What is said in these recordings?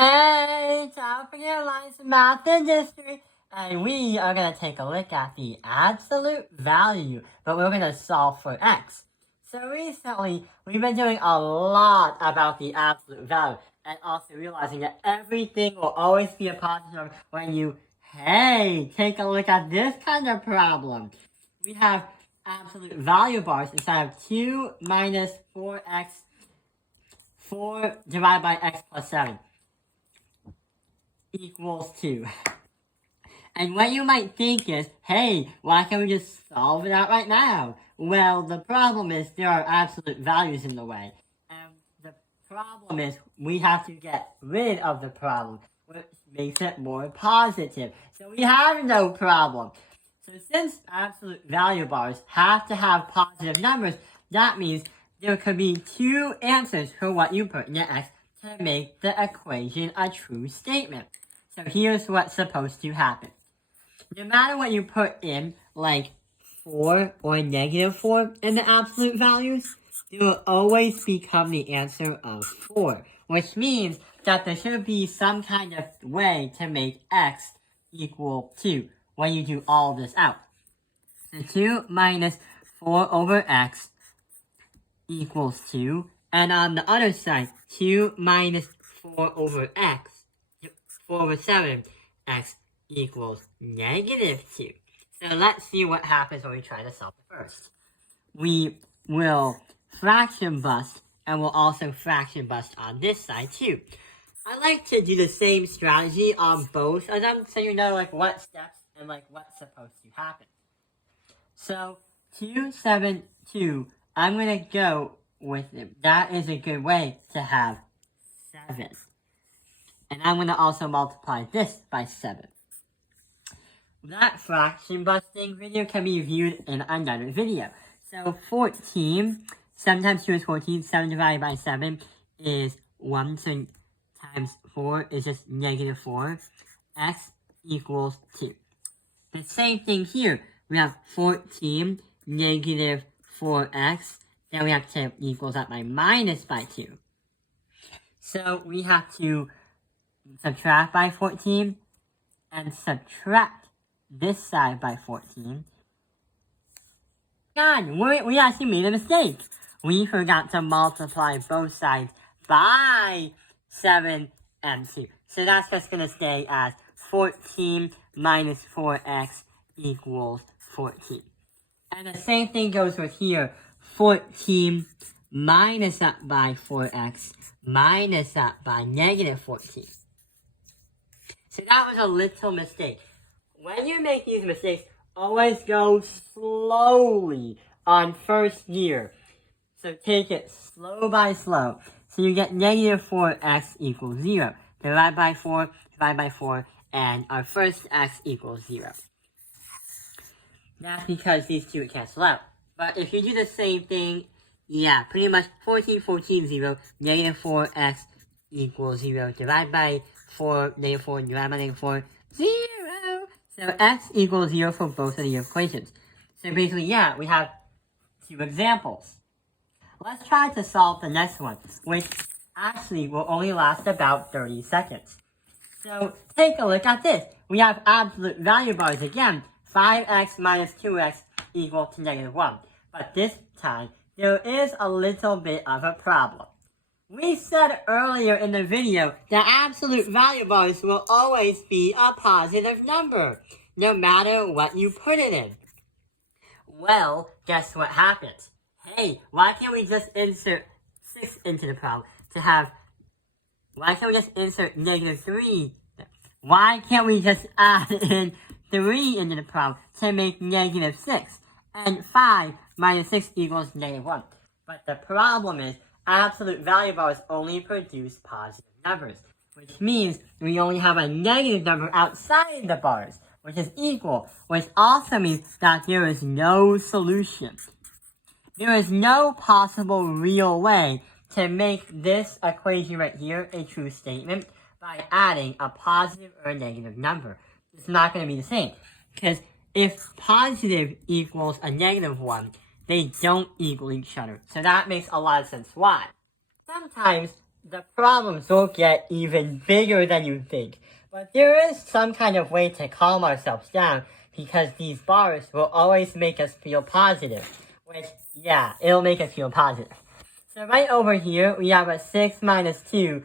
Hey, time for your lines of math and history, and we are going to take a look at the absolute value, but we're going to solve for x. So recently, we've been doing a lot about the absolute value, and also realizing that everything will always be a positive number when you, take a look at this kind of problem. We have absolute value bars inside of 2 minus 4x, 4 divided by x plus 7. Equals 2. And what you might think is, hey, why can't we just solve it out right now? Well, the problem is there are absolute values in the way. And the problem is we have to get rid of the problem, which makes it more positive. So we have no problem. So since absolute value bars have to have positive numbers, that means there could be two answers for what you put in the x to make the equation a true statement. So here's what's supposed to happen. No matter what you put in, like 4 or negative 4 in the absolute values, it will always become the answer of 4, which means that there should be some kind of way to make x equal 2 when you do all this out. So 2 minus 4 over x equals 2, and on the other side, 2 minus 4 over x, 4 over 7, x equals negative 2. So let's see what happens when we try to solve it first. We will fraction bust, and we'll also fraction bust on this side too. I like to do the same strategy on both of them, so you know like what steps and like what's supposed to happen. So 2, 7, 2, I'm going to go with it. That is a good way to have 7. And I'm going to also multiply this by 7. That fraction busting video can be viewed in another video. So 14, 7 times 2 is 14, 7 divided by 7 is 1, so times 4 is just negative 4. X equals 2. The same thing here. We have 14 negative 4x. Then we have to equals that by minus by 2. So we have to subtract by 14 and subtract this side by 14. God, we actually made a mistake. We forgot to multiply both sides by 7 and 2. So that's just going to stay as 14 minus 4x equals 14. And the same thing goes with here. 14 minus that by 4x minus that by negative 14. So that was a little mistake. When you make these mistakes, always go slowly on first year. So take it slow by slow. So you get negative 4x equals 0. Divide by 4, and our first x equals 0. That's because these two cancel out. But if you do the same thing, yeah, pretty much 14, 14, 0, negative 4x equals 0. Divide by 4, negative 4, divide by negative 4, 0. So x equals 0 for both of the equations. So basically, yeah, we have two examples. Let's try to solve the next one, which actually will only last about 30 seconds. So take a look at this. We have absolute value bars again. 5x minus 2x equal to negative 1. But this time, there is a little bit of a problem. We said earlier in the video that absolute value bars will always be a positive number, no matter what you put it in. Well, guess what happens? Hey, why can't we just insert 6 into the problem to have... Why can't we just insert negative 3? Why can't we just add in 3 into the problem to make negative 6? And 5 minus 6 equals negative 1. But the problem is, absolute value bars only produce positive numbers, which means we only have a negative number outside the bars, which is equal, which also means that there is no solution. There is no possible real way to make this equation right here a true statement by adding a positive or a negative number. It's not going to be the same, because if positive equals a negative 1, they don't equal each other. So that makes a lot of sense. Why? Sometimes the problems will get even bigger than you think. But there is some kind of way to calm ourselves down because these bars will always make us feel positive. Which, yeah, it'll make us feel positive. So right over here, we have a 6 minus 2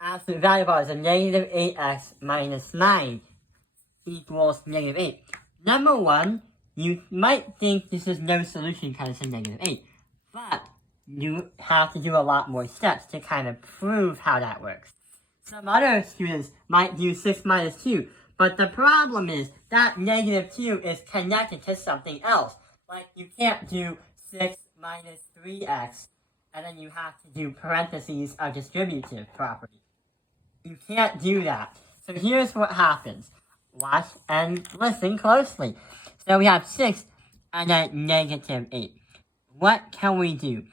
absolute value bar is a negative 8x minus 9 equals negative 8. Number one, you might think this is no solution because it's a negative 8. But you have to do a lot more steps to kind of prove how that works. Some other students might do 6 minus 2, but the problem is that negative 2 is connected to something else. Like, you can't do 6 minus 3x, and then you have to do parentheses of distributive property. You can't do that. So here's what happens. Watch and listen closely. So we have 6 and then negative 8. What can we do?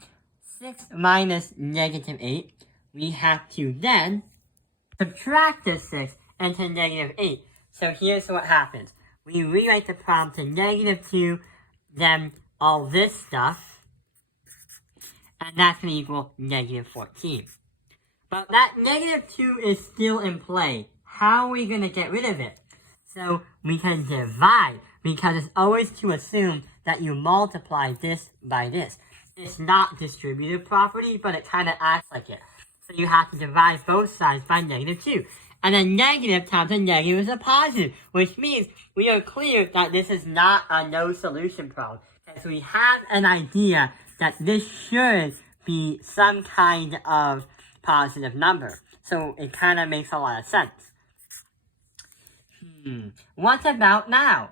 6 minus negative 8, we have to then subtract the 6 into negative 8. So here's what happens. We rewrite the problem to negative 2, then all this stuff, and that's going to equal negative 14. But that negative 2 is still in play. How are we going to get rid of it? So we can divide, because it's always to assume that you multiply this by this. It's not distributive property, but it kind of acts like it. So you have to divide both sides by negative 2. And a negative times a negative is a positive, which means we are clear that this is not a no solution problem. Because we have an idea that this should be some kind of positive number. So it kind of makes a lot of sense. What about now?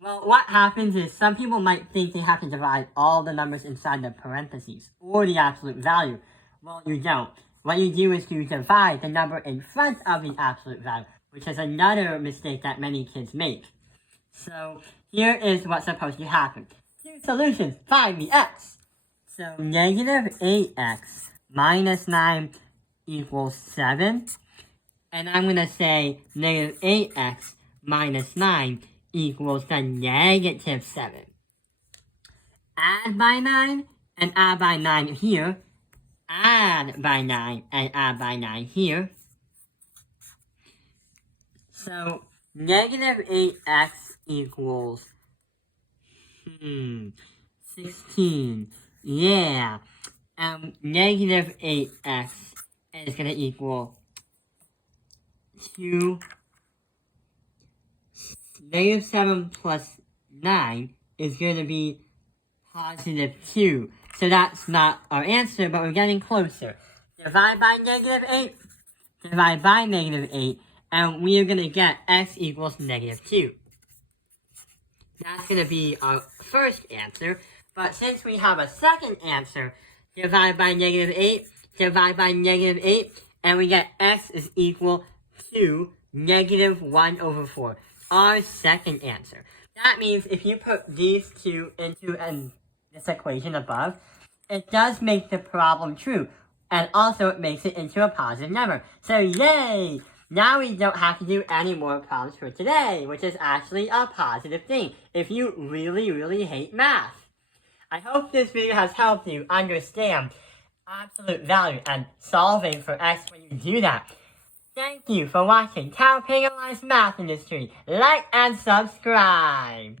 Well, what happens is some people might think they have to divide all the numbers inside the parentheses, or the absolute value. Well, you don't. What you do is you divide the number in front of the absolute value, which is another mistake that many kids make. So here is what's supposed to happen. Two solutions, find the x. So negative 8x minus 9 equals 7. And I'm going to say negative 8x minus 9 equals the negative 7. Add by 9 and add by 9 here. Add by 9 and add by 9 here. So negative 8x equals 16. Yeah. Negative 8x is going to equal 2. Negative 7 plus 9 is going to be positive 2. So that's not our answer, but we're getting closer. Divide by negative 8. Divide by negative 8. And we are going to get x equals negative 2. That's going to be our first answer. But since we have a second answer, divide by negative 8. Divide by negative 8. And we get x is equal to negative 1 over 4. Our second answer. That means if you put these two into this equation above, it does make the problem true. And also it makes it into a positive number. So yay! Now we don't have to do any more problems for today, which is actually a positive thing if you really, really hate math. I hope this video has helped you understand absolute value and solving for x when you do that. Thank you for watching Tao Penalized Math Industry. Like and subscribe.